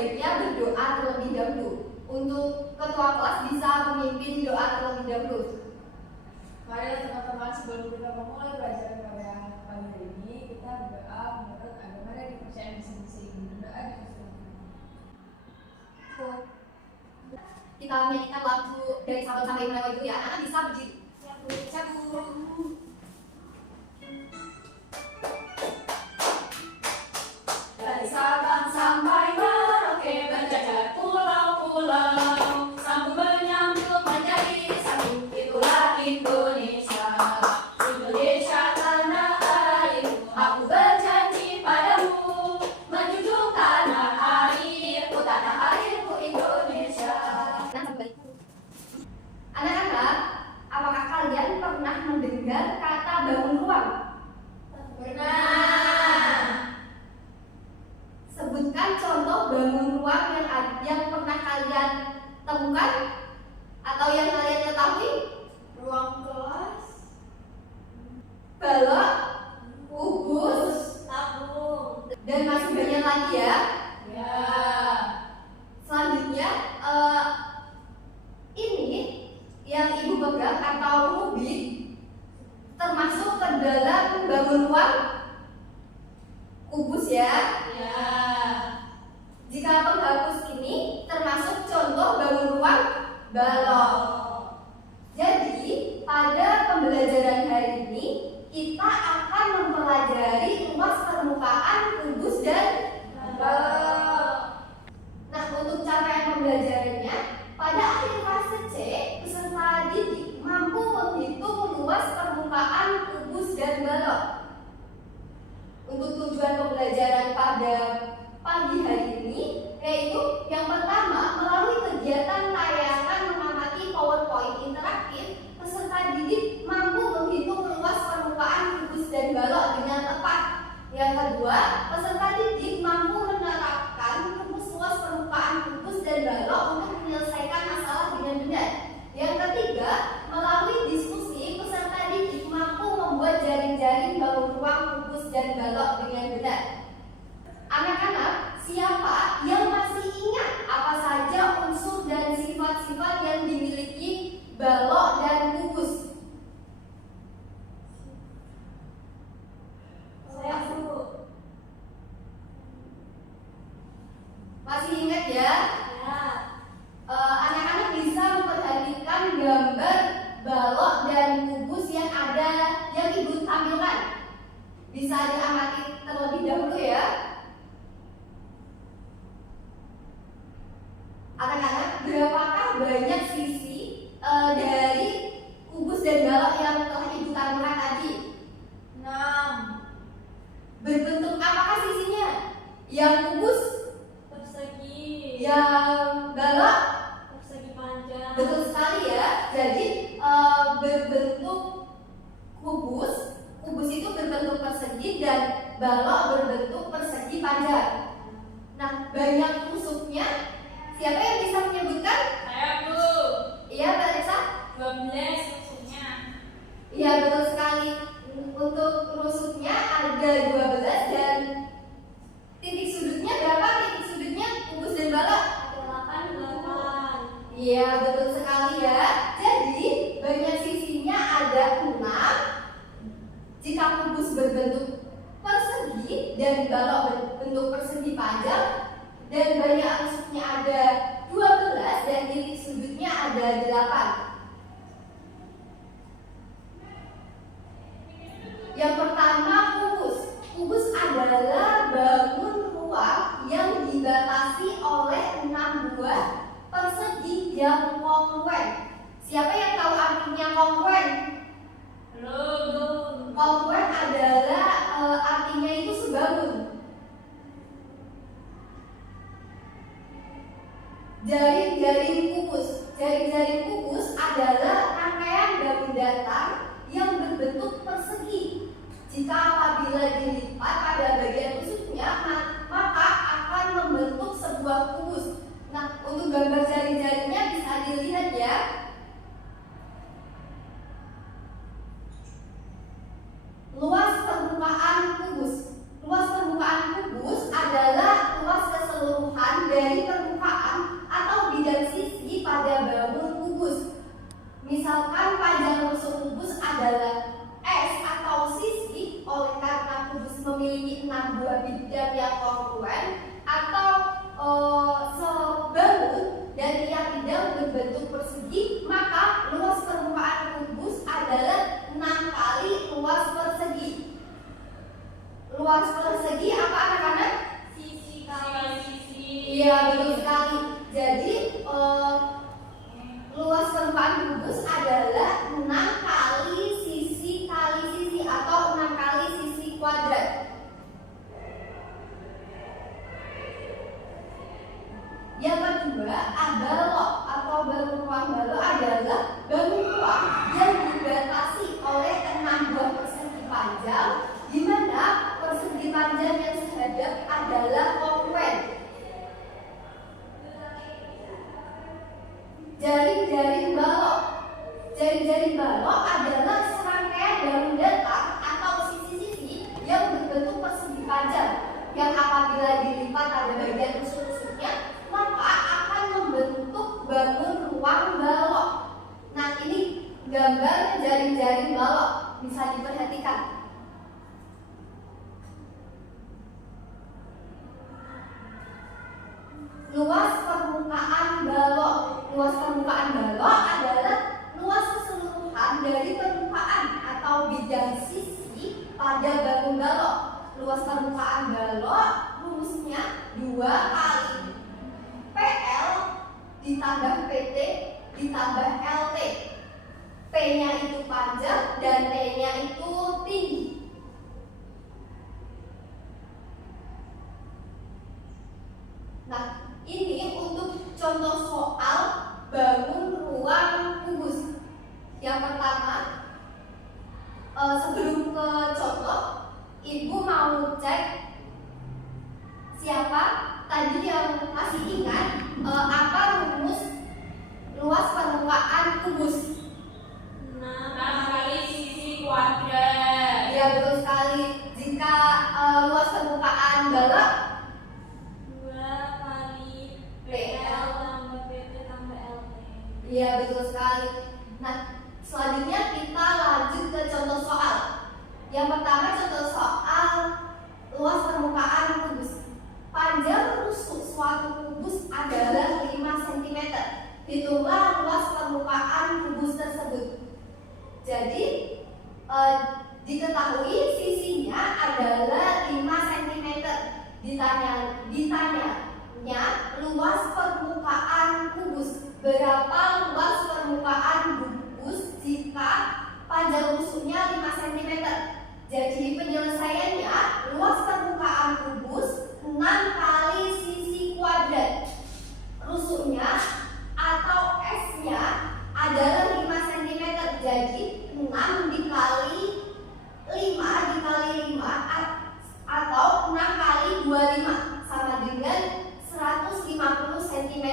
sebaiknya berdoa terlebih dahulu. Untuk ketua kelas bisa memimpin doa terlebih dahulu. Mari teman-teman, sebelum kita memulai pelajaran pada pagi hari ini, kita berdoa menurut agama dan kepercayaan masing-masing. Berdoa di Kita menyanyikan lagu dari Sabang sampai Ibrahim itu ya. Anak bisa berdiri. Satu. Dari Sabang sampai Merauke berjajar pulau-pulau, sambung menyambut menjadi satu, itulah Indonesia. Indonesia tanah airku, aku berjanji padamu, menjunjung tanah airku, tanah airku Indonesia. Anak-anak, apakah kalian pernah mendengar kata bangun ruang? Pernah. Sebutkan contoh bangun ruang yang pernah kalian temukan atau yang kalian ketahui. Ruang kelas, Balok, kubus, tabung. dan masih banyak lagi ya. Ya. Selanjutnya, ini yang ibu pegang atau rubik termasuk ke dalam bangun ruang kubus ya. Ya. Jika penghapus ini termasuk contoh bangun ruang balok. Jadi pada pembelajaran hari ini kita akan mempelajari luas permukaan kubus dan balok. Nah, untuk cara pembelajarannya, pada akhir fase C, peserta didik mampu menghitung luas permukaan kubus dan balok. Untuk tujuan pembelajaran pada pagi hari ini, yaitu yang pertama, melalui kegiatan tayangan mengamati PowerPoint interaktif, peserta didik mampu menghitung luas permukaan kubus dan balok dengan tepat. Yang kedua, peserta didik mampu menerapkan rumus luas permukaan kubus dan balok untuk menyelesaikan masalah dengan benar. Yang ketiga, melalui diskusi, peserta didik mampu membuat jaring-jaring bangun ruang kubus dan balok dengan benar. Anak-anak, siapa yang masih ingat apa saja unsur dan sifat-sifat yang dimiliki balok dan kubus? Saya Bu. Masih ingat ya? Ya. Anak-anak bisa memperhatikan gambar balok dan kubus yang ibu tampilkan. Bisa diamati terlebih dahulu ya. Anak-anak, berapakah banyak sisi dari kubus dan balok yang telah ibu tampilkan tadi? 6. Berbentuk apakah sisinya? Yang kubus, Persegi. yang balok? Persegi panjang. Betul sekali ya. Jadi berbentuk kubus itu berbentuk persegi dan balok berbentuk persegi panjang. Nah, banyak tusuknya. Siapa yang bisa menyebutkan? Saya Bu. Iya, Mbak Resa? 12 maksudnya. Iya, betul sekali. Untuk rusuknya ada 12 dan titik sudutnya berapa? Titik sudutnya kubus dan balok? Ada 8. Iya, betul sekali ya. Jadi banyak sisinya ada 6. Jika kubus berbentuk persegi dan balok berbentuk persegi panjang, dan banyak rusuknya ada 12 dan titik sudutnya ada 8. Yang pertama, kubus. Kubus adalah bangun ruang yang dibatasi oleh 6 buah persegi yang kongruen. Siapa yang tahu artinya kongruen? Belum. Kongruen adalah artinya itu sebangun. Jaring-jaring kubus. Jaring-jaring kubus adalah rangkaian daun datar yang berbentuk persegi. Jika apabila dilipat pada bagian rusuknya, maka akan membentuk sebuah kubus. Nah, untuk gambar jaring-jaringnya bisa dilihat ya. Luas permukaan kubus. Luas permukaan kubus adalah luas keseluruhan dari Iya, betul sekali. Jadi luas permukaan kubus adalah 6 kali sisi atau 6 kali sisi kuadrat. Yang kedua, balok atau bangun ruang. Balok adalah bangun ruang yang dibatasi oleh 6 buah persegi panjang, di mana persegi panjang yang sehadap adalah konwen. Jaring-jaring balok. Jaring-jaring balok adalah serangkaian bangun datar atau sisi-sisi yang berbentuk persegi panjang, yang apabila dilipat pada bagian rusuk-rusuknya maka akan membentuk bangun ruang balok. Nah, ini gambar jaring-jaring balok, bisa diperhatikan. Luas permukaan balok. Luas permukaan balok adalah luas keseluruhan dari permukaan atau bidang sisi pada bangun balok. Luas permukaan balok rumusnya 2 kali PL ditambah PT ditambah LT. P-nya itu panjang dan T-nya itu tinggi. Nah, ini untuk contoh soal bangun ruang kubus. Yang pertama, sebelum ke contoh, Ibu mau cek siapa tadi yang masih ingat apa rumus luas permukaan kubus? 6 kali sisi kuadrat. Ya, betul sekali. Jika luas permukaan balok 2 kali PL tambah PT tambah LT. Iya, betul sekali. Nah, selanjutnya kita lanjut ke contoh soal. Yang pertama, contoh soal luas permukaan kubus. Panjang rusuk suatu kubus adalah 5 cm. Hitunglah luas permukaan kubus tersebut. Jadi, diketahui sisinya adalah 5 cm. Ditanyanya luas permukaan kubus. Berapa luas permukaan kubus jika panjang rusuknya 5 cm? Jadi penyelesaiannya luas permukaan kubus 6 kali sisi kuadrat. Rusuknya atau S-nya adalah 5 cm. Jadi 6 dikali 5 dikali 5 atau 6 kali 25 sama dengan 150 cm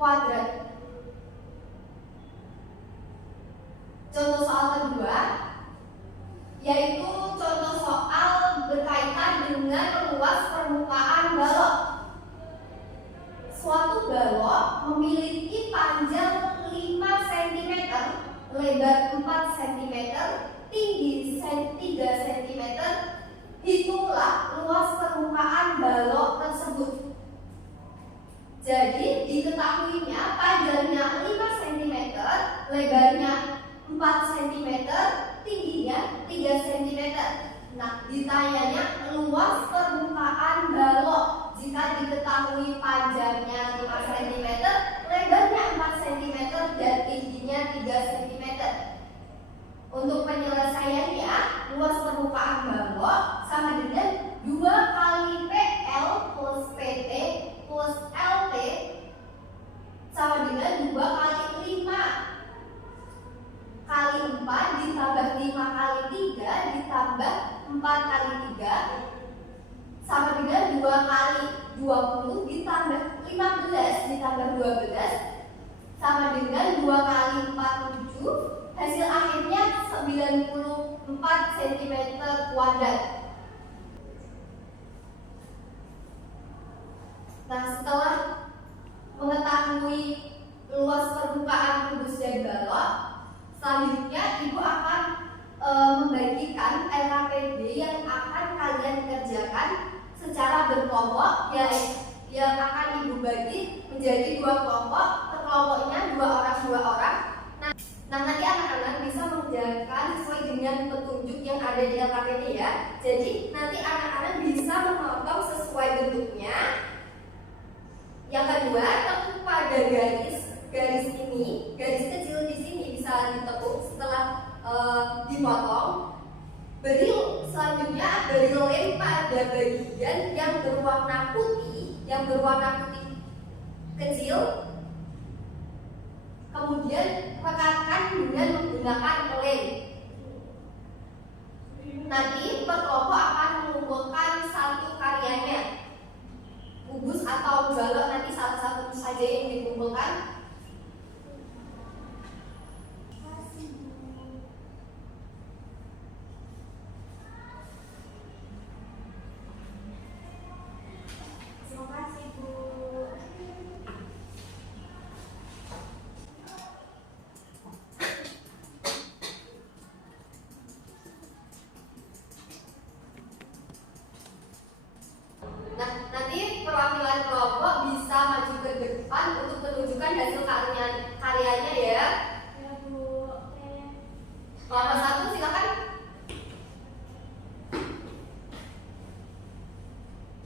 kuadrat. Contoh soal kedua yaitu contoh soal berkaitan dengan luas permukaan balok. Suatu balok memiliki panjang 5 cm, lebar 4 cm, tinggi 3 cm. Hitunglah luas permukaan balok tersebut. Jadi diketahuinya panjangnya 5 cm, lebarnya 4 cm, tingginya 3 cm. Nah, ditanyanya luas permukaan balok. Jika diketahui panjangnya 5 cm, lebarnya 4 cm, dan tingginya 3 cm. Untuk penyelesaiannya, luas permukaan balok sama dengan 2 kali PL plus PT plus LT sama dengan 2 kali 5 kali 4 ditambah 5 kali 3 ditambah 4 kali 3 sama dengan 2 kali 20 ditambah 15 ditambah 12 sama dengan 2 kali 47. Hasil akhirnya 94 cm kuadrat. Nah, setelah mengetahui luas permukaan kubus dan balok, selanjutnya Ibu akan membagikan LKPD yang akan kalian kerjakan secara berkelompok, yang akan Ibu bagi menjadi 2 kelompok, per kelompoknya 2 orang. Nah, nanti anak-anak bisa mengerjakan sesuai dengan petunjuk yang ada di LKPD ya. Jadi nanti anak-anak bisa memotong sesuai bentuknya yang berwarna putih kecil, kemudian rekatkan dengan menggunakan lem. Nanti per kelompok akan mengumpulkan satu karyanya, kubus atau balok, nanti salah satu saja yang dikumpulkan. Nah, nanti perwakilan kelompok bisa maju ke depan untuk menunjukkan hasil karyanya ya. Ya Bu. Kelompok 1 silakan.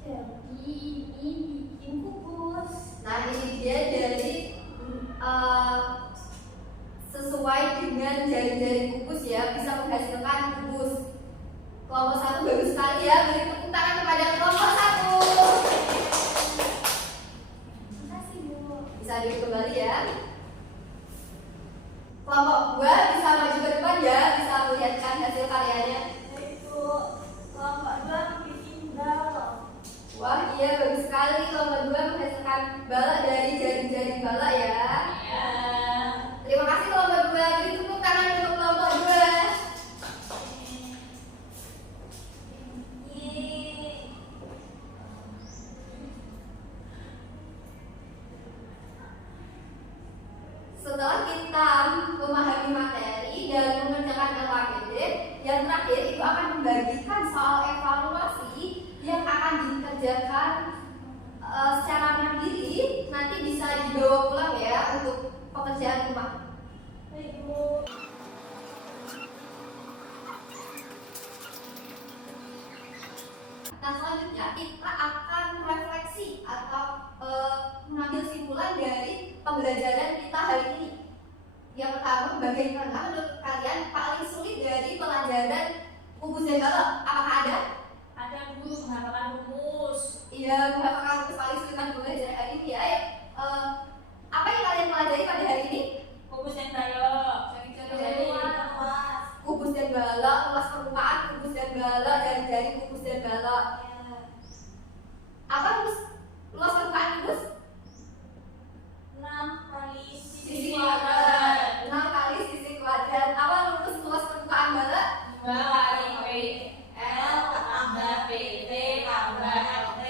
Jadi ini bikin kubus. Nah, ini dia dari sesuai dengan jari-jari kubus ya, bisa menghasilkan kubus. Kelompok 1 bagus sekali ya, beri tepuk tangan kepada kelompok 1. Terima kasih Bu. Bisa duduk kembali ya. Kelompok 2 bisa maju ke depan ya, bisa melihatkan hasil karyanya. Yaitu kelompok 2 bikin balok. Wah, iya bagus sekali. Kelompok 2 menghasilkan balok dari jari-jari balok ya. Ya. Terima kasih kelompok 2. Beri tepuk tangan untuk kelompok 2. Setelah kita memahami materi dan mengerjakan LKPD, yang terakhir itu akan membagikan soal evaluasi yang akan dikerjakan secara mandiri, nanti bisa dibawa pulang ya untuk pekerjaan rumah. Baik Bu. Nah, selanjutnya kita akan refleksi atau mengambil simpulan dari pembelajaran kita hari ini. Yang pertama, bagaimana menurut kalian paling sulit dari pelajaran kubus dan balok? Apakah ada? Ada Bu, menghafalkan rumus. Iya, menghafalkan rumus paling sulit kan belajar hari ini ya. Apa yang kalian pelajari pada hari ini? Kubus dan balok. Jadi, luas. kubus dan balok, luas permukaan kubus dan balok, jari-jari kubus dan balok. Apa luas permukaan kubus? 6 kali Sisi kuadrat. 6 kali sisi kuadrat. Apa luas permukaan balok? 2 kali P L tambah PT tambah LT.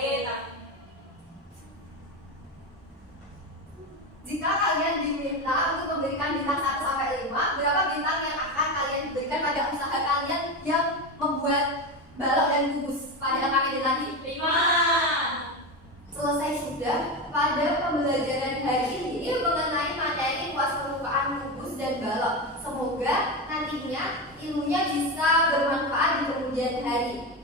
Jika kalian diminta untuk memberikan bintang 1 sampai 5, berapa bintang yang akan kalian berikan pada usaha kalian yang membuat balok dan kubus pada LKPD tadi? 5. Selesai sudah pada pembelajaran hari ini mengenai materi luas permukaan kubus dan balok. Semoga nantinya ilmunya bisa bermanfaat di kemudian hari.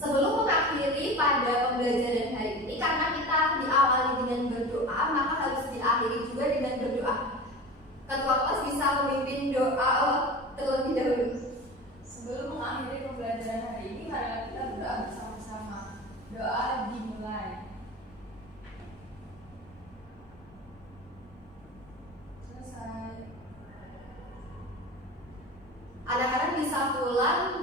Sebelum mengakhiri pada pembelajaran hari ini, karena kita diawali dengan berdoa, maka harus diakhiri juga dengan berdoa. Ketua kelas bisa memimpin doa terlebih dahulu. Sebelum mengakhiri pembelajaran hari ini, marilah kita berdoa bersama-sama. Doa dimulai. Selesai. Anak-anak bisa pulang